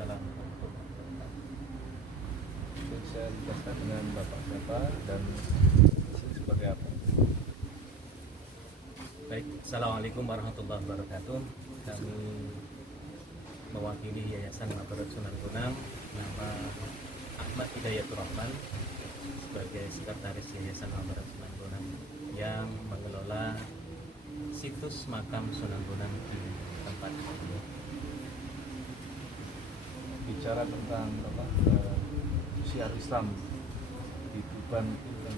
Waalaikumsalam warahmatullahi wabarakatuh. Bisa dijelaskan dengan Bapak siapa dan di sini sebagai apa? Baik, Assalamualaikum warahmatullahi wabarakatuh. Kami mewakili Yayasan Mabarat Sunan Bonang, nama Ahmad Hidayatur Rahman, sebagai sekretaris Yayasan Mabarat Sunan Bonang yang mengelola situs makam Sunan Bonang di tempat ini. Bicara tentang syiar Islam di Tuban itu kan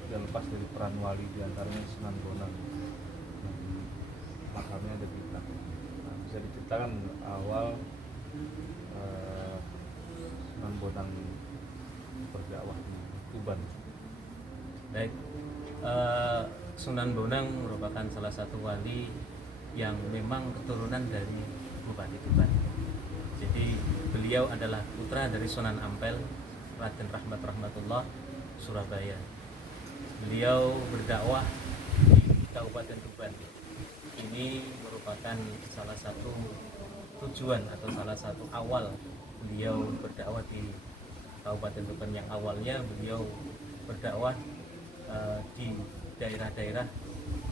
tidak lepas dari peran wali, diantaranya Sunan Bonang. Makamnya ada di belakang. Nah, bisa diceritakan awal Sunan Bonang berdakwah di Tuban. Baik, Sunan Bonang merupakan salah satu wali yang memang keturunan dari Bupati Tuban. Jadi beliau adalah putra dari Sunan Ampel, Raden Rahmat Rahmatullah, Surabaya. Beliau berdakwah di Kabupaten Tuban. Ini merupakan salah satu tujuan atau salah satu awal beliau berdakwah di Kabupaten Tuban, yang awalnya beliau berdakwah di daerah-daerah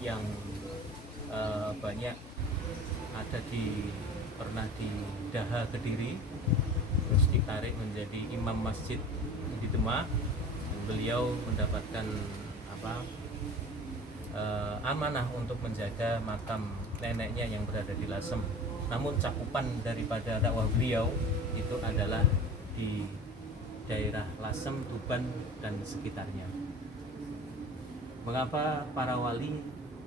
yang banyak ada pernah di Daha Kediri, terus ditarik menjadi imam masjid di Demak. Beliau mendapatkan amanah untuk menjaga makam neneknya yang berada di Lasem. Namun cakupan daripada dakwah beliau itu adalah di daerah Lasem, Tuban dan sekitarnya. Mengapa para wali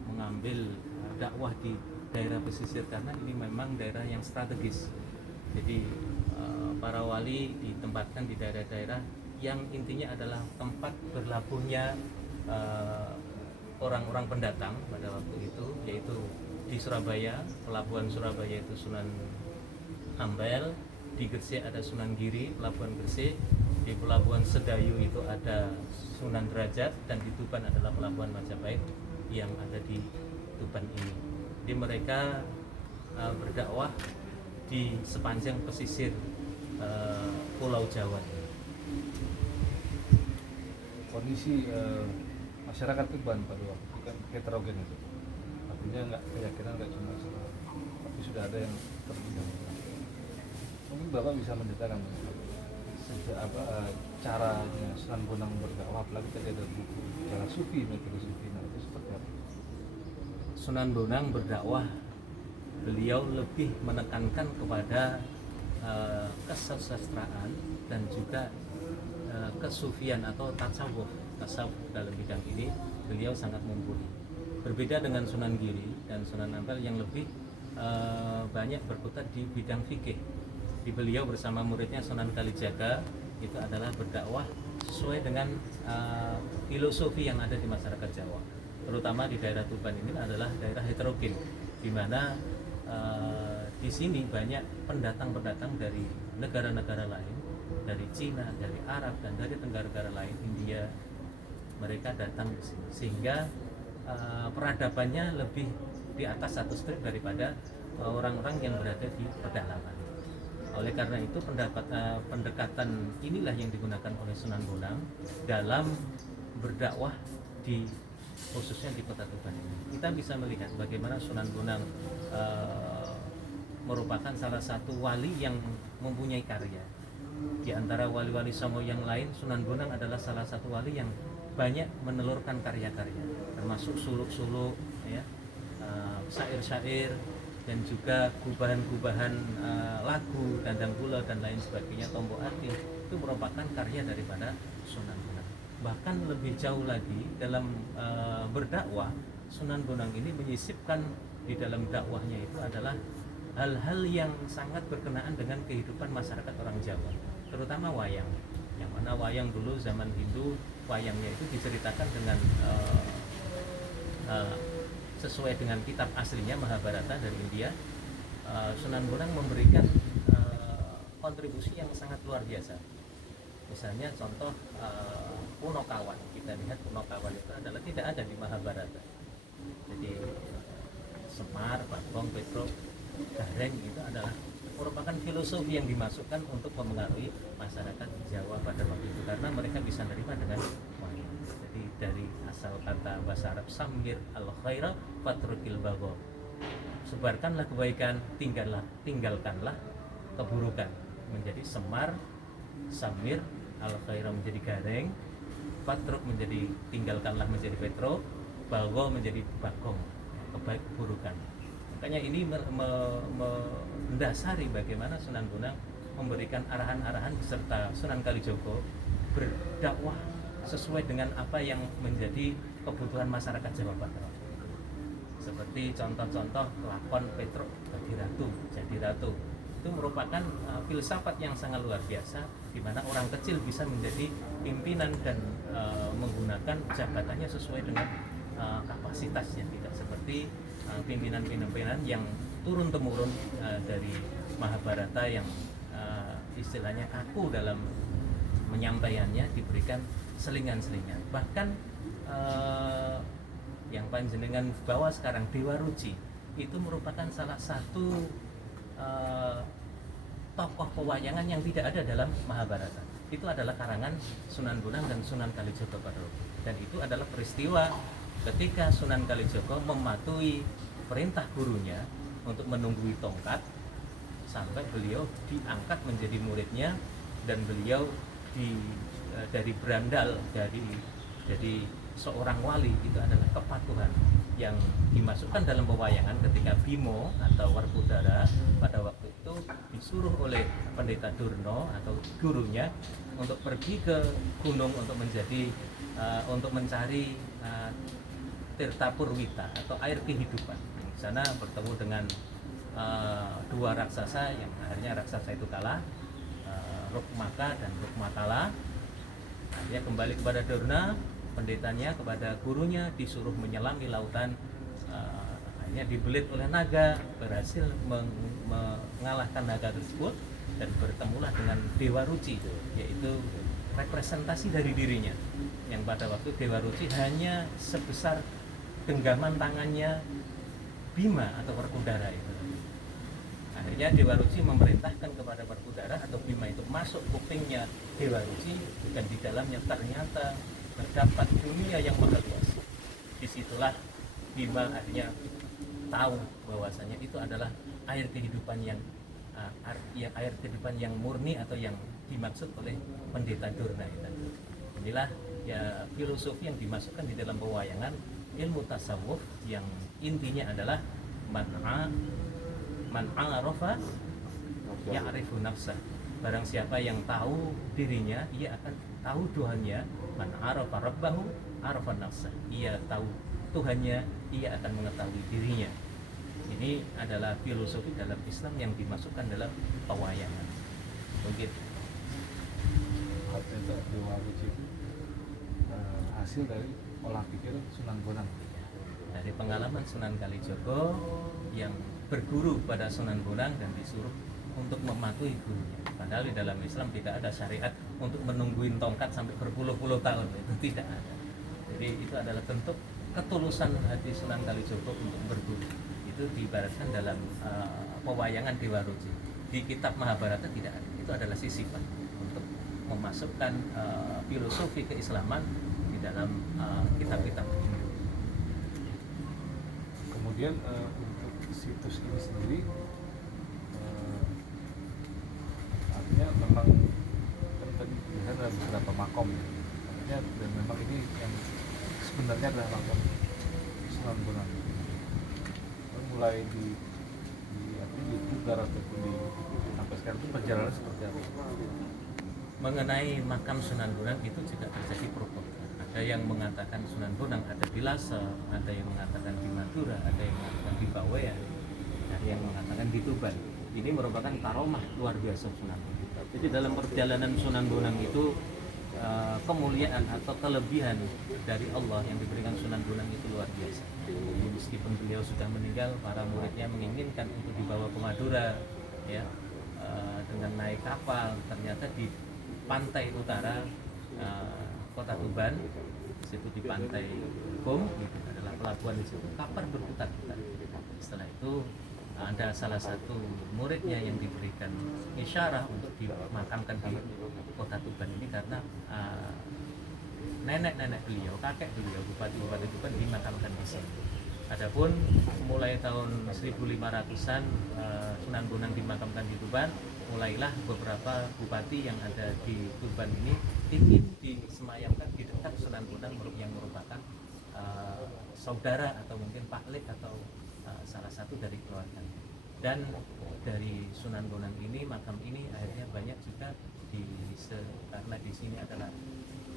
mengambil dakwah di daerah pesisir? Karena ini memang daerah yang strategis. Jadi para wali ditempatkan di daerah-daerah yang intinya adalah tempat berlabuhnya orang-orang pendatang pada waktu itu, yaitu di Surabaya, pelabuhan Surabaya itu Sunan Ampel, di Gresik ada Sunan Giri, pelabuhan Gresik, di pelabuhan Sedayu itu ada Sunan Derajat, dan di Tuban adalah pelabuhan Majapahit yang ada di Tuban ini. Jadi mereka berdakwah di sepanjang pesisir Pulau Jawa. Kondisi masyarakat Tuban pada waktu itu kan heterogen itu, artinya keyakinan nggak cuma Islam, tapi sudah ada yang terlibat. Mungkin Bapak bisa menceritakan caranya Sunan Bonang berdakwah, apalagi tadi ada buku cara sufi, metode sufi, nah itu seperti apa? Sunan Bonang berdakwah, beliau lebih menekankan kepada kesusastraan dan juga kesufian atau tasawuf dalam bidang ini beliau sangat mumpuni. Berbeda dengan Sunan Giri dan Sunan Ampel yang lebih banyak berkutat di bidang fikih. Di beliau bersama muridnya Sunan Kalijaga itu adalah berdakwah sesuai dengan filosofi yang ada di masyarakat Jawa, terutama di daerah Tuban ini adalah daerah heterogen, di mana di sini banyak pendatang-pendatang dari negara-negara lain, dari Cina, dari Arab, dan dari negara-negara lain, India. Mereka datang ke sini sehingga peradabannya lebih di atas satu step daripada orang-orang yang berada di pedalaman. Oleh karena itu pendekatan inilah yang digunakan oleh Sunan Bonang dalam berdakwah khususnya di kota Tuban ini. Kita bisa melihat bagaimana Sunan Bonang merupakan salah satu wali yang mempunyai karya. Di antara wali-wali Songo yang lain, Sunan Bonang adalah salah satu wali yang banyak menelurkan karya-karya, termasuk suluk-suluk, syair-syair, dan juga gubahan-gubahan lagu, dandang kula dan lain sebagainya, tombok ati, itu merupakan karya daripada Sunan Bonang. Bahkan lebih jauh lagi dalam berdakwah, Sunan Bonang ini menyisipkan di dalam dakwahnya itu adalah hal-hal yang sangat berkenaan dengan kehidupan masyarakat orang Jawa, terutama wayang. Yang mana wayang dulu zaman Hindu, wayangnya itu diceritakan dengan sesuai dengan kitab aslinya Mahabharata dari India. Sunan Bonang memberikan kontribusi yang sangat luar biasa. Misalnya contoh Punokawan, kita lihat Punokawan itu adalah tidak ada di Mahabharata. Jadi Semar, Bagong, Petro, Gareng itu adalah merupakan filosofi yang dimasukkan untuk mempengaruhi masyarakat Jawa pada waktu itu karena mereka bisa menerima dengan wahyu. Jadi dari asal kata bahasa Arab samir al khaira fatrukil bagho, sebarkanlah kebaikan, tinggalkanlah keburukan, menjadi semar. Samir al khaira menjadi gareng, fatruk menjadi tinggalkanlah menjadi petro, bagho menjadi bagong, keburukan. Makanya ini mendasari bagaimana Sunan Bonang memberikan arahan-arahan beserta Sunan Kalijogo berdakwah sesuai dengan apa yang menjadi kebutuhan masyarakat Jawa Barat. Seperti contoh-contoh lakon Petruk jadi ratu itu merupakan filsafat yang sangat luar biasa, di mana orang kecil bisa menjadi pimpinan dan menggunakan jabatannya sesuai dengan kapasitasnya, tidak seperti pimpinan-pimpinan yang turun-temurun dari Mahabharata yang istilahnya kaku dalam menyampaikannya, diberikan selingan-selingan. Bahkan yang panjenengan bawa sekarang Dewa Ruci itu merupakan salah satu tokoh pewayangan yang tidak ada dalam Mahabharata. Itu adalah karangan Sunan Bonang dan Sunan Kalijogo pada waktu itu. Dan itu adalah peristiwa ketika Sunan Kalijogo mematuhi perintah gurunya untuk menunggui tongkat sampai beliau diangkat menjadi muridnya, dan beliau dari berandal jadi seorang wali. Itu adalah kepatuhan yang dimasukkan dalam pewayangan ketika Bimo atau Werkudara pada waktu itu disuruh oleh Pendeta Durno atau gurunya untuk pergi ke gunung untuk untuk mencari Tirta Purwita atau air kehidupan. Di sana bertemu dengan dua raksasa yang akhirnya raksasa itu kalah, Rukmaka dan Rukmatala. Dia kembali kepada Durna, pendetanya, kepada gurunya, disuruh menyelami lautan. Akhirnya dibelit oleh naga, berhasil mengalahkan naga tersebut dan bertemulah dengan Dewa Ruci, yaitu representasi dari dirinya, yang pada waktu Dewa Ruci hanya sebesar genggaman tangannya Bima atau Werkudara itu. Akhirnya Dewa Ruci memerintahkan kepada Werkudara atau Bima itu masuk kupingnya Dewa Ruci, dan di dalamnya ternyata terdapat dunia yang maha luas. Disitulah Bima akhirnya tahu bahwasanya itu adalah air kehidupan yang air kehidupan yang murni atau yang dimaksud oleh Pendeta Durna itu. Inilah ya filosofi yang dimasukkan di dalam pewayangan ilmu tasawuf, yang intinya adalah man arafa ya'rifu nafsah. Barang siapa yang tahu dirinya, ia akan tahu Tuhannya. Man arafa rabbahu arafa nafsah. Ia tahu Tuhannya, ia akan mengetahui dirinya. Ini adalah filosofi dalam Islam yang dimasukkan dalam pewayangan. Mungkin artinya Dewa Ruci itu hasil dari olah pikir Sunan Bonang. Dari pengalaman Sunan Kalijogo yang berguru pada Sunan Bonang dan disuruh untuk mematuhi gurunya. Padahal di dalam Islam tidak ada syariat untuk menungguin tongkat sampai berpuluh-puluh tahun, itu tidak ada. Jadi itu adalah bentuk ketulusan hati Sunan Kalijogo untuk berguru. Itu diibaratkan dalam pewayangan Dewa Ruci. Di kitab Mahabharata tidak ada. Itu adalah sisipan untuk memasukkan filosofi keislaman di dalam kitab-kitab ini. Kemudian untuk situs ini sendiri artinya memang tadi ada beberapa makom, artinya dan memang ini yang sebenarnya adalah makom Sunan Bonang. Mulai di Twitter ataupun di sampai sekarang itu perjalanan seperti apa? Mengenai makam Sunan Bonang itu juga terjadi propaganda. Ada yang mengatakan Sunan Bonang ada di Lasem, ada yang mengatakan di Madura, ada yang mengatakan di Bawean, ada yang mengatakan di Tuban. Ini merupakan karomah luar biasa Sunan Bonang. Jadi dalam perjalanan Sunan Bonang itu kemuliaan atau kelebihan dari Allah yang diberikan Sunan Bonang itu luar biasa. Meskipun beliau sudah meninggal, para muridnya menginginkan untuk dibawa ke Madura, ya, dengan naik kapal. Ternyata di pantai utara kota Tuban, situ di pantai Kum, itu adalah pelabuhan di situ. Kapal berputar-putar. Setelah itu ada salah satu muridnya yang diberikan isyarah untuk dimakamkan di kota Tuban ini karena nenek-nenek beliau, kakek beliau, bupati-bupati Tuban dimakamkan di sini. Adapun mulai tahun 1500-an Sunan Bonang dimakamkan di Tuban, mulailah beberapa bupati yang ada di Tuban ini ingin disemayamkan di dekat Sunan Bonang yang merupakan saudara atau mungkin paklik atau salah satu dari keluarga. Dan dari Sunan Bonang ini, makam ini akhirnya banyak juga karena di sini adalah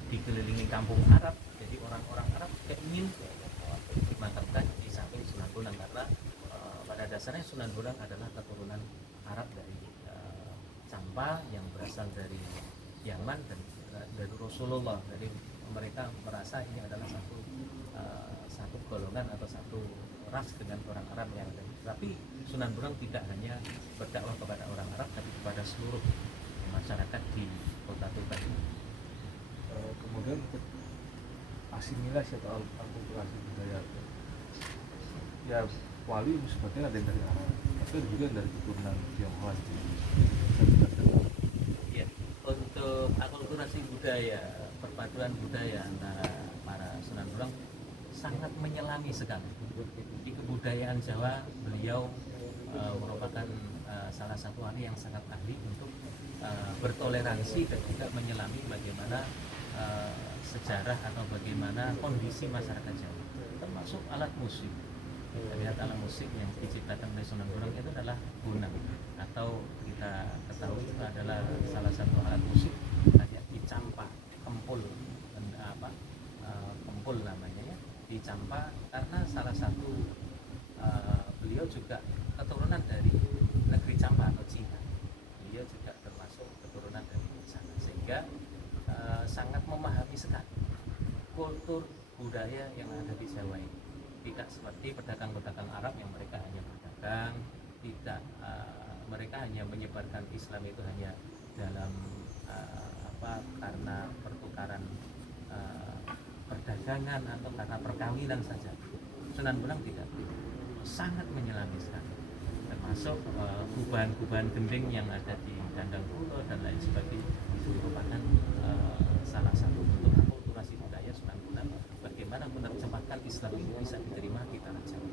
dikelilingi kampung Arab, jadi orang-orang Arab juga ingin dimakamkan di samping Sunan Bonang karena pada dasarnya Sunan Bonang adalah keturunan Arab dari Campa yang berasal dari Yaman dan dari Rasulullah. Jadi mereka merasa ini adalah satu golongan atau satu ras dengan orang Arab yang lain. Tapi Sunan Bonang tidak hanya berdakwah kepada orang Arab, tapi kepada seluruh masyarakat di kota Tuban. Kemudian untuk asimilasi atau akulturasi budaya, ya wali sepertinya ada yang dari Arab, tapi juga yang dari keturunan Tionghoa. Ya, untuk akulturasi budaya, perpaduan budaya antara para Sunan Bonang sangat menyelami sekali. Di kebudayaan Jawa beliau merupakan salah satu wali yang sangat ahli untuk bertoleransi dan juga menyelami bagaimana sejarah atau bagaimana kondisi masyarakat Jawa, termasuk alat musik. Kita lihat alat musik yang diciptakan oleh Sunan Bonang itu adalah gunang, atau kita ketahui itu adalah salah satu alat musik kayak dicampa, kempul, kempul namanya ya, dicampa karena salah satu beliau juga keturunan dari negeri Campa atau Cina. Beliau juga termasuk keturunan dari sana, sehingga sangat memahami sekali kultur budaya yang ada di Jawa ini. Tidak seperti pedagang-pedagang Arab yang mereka hanya berdagang, tidak mereka hanya menyebarkan Islam itu hanya dalam karena pertukaran perdagangan atau karena perkawinan saja. Sunan Bonang tidak, sangat menyelami sekali, termasuk gubahan-gubahan gending yang ada di Dandang Kulo dan lain sebagainya. Itu merupakan salah satu bentuk akulturasi budaya Sunan Bonang, bagaimana menerjemahkan Islam ini bisa diterima di tanah Jawa.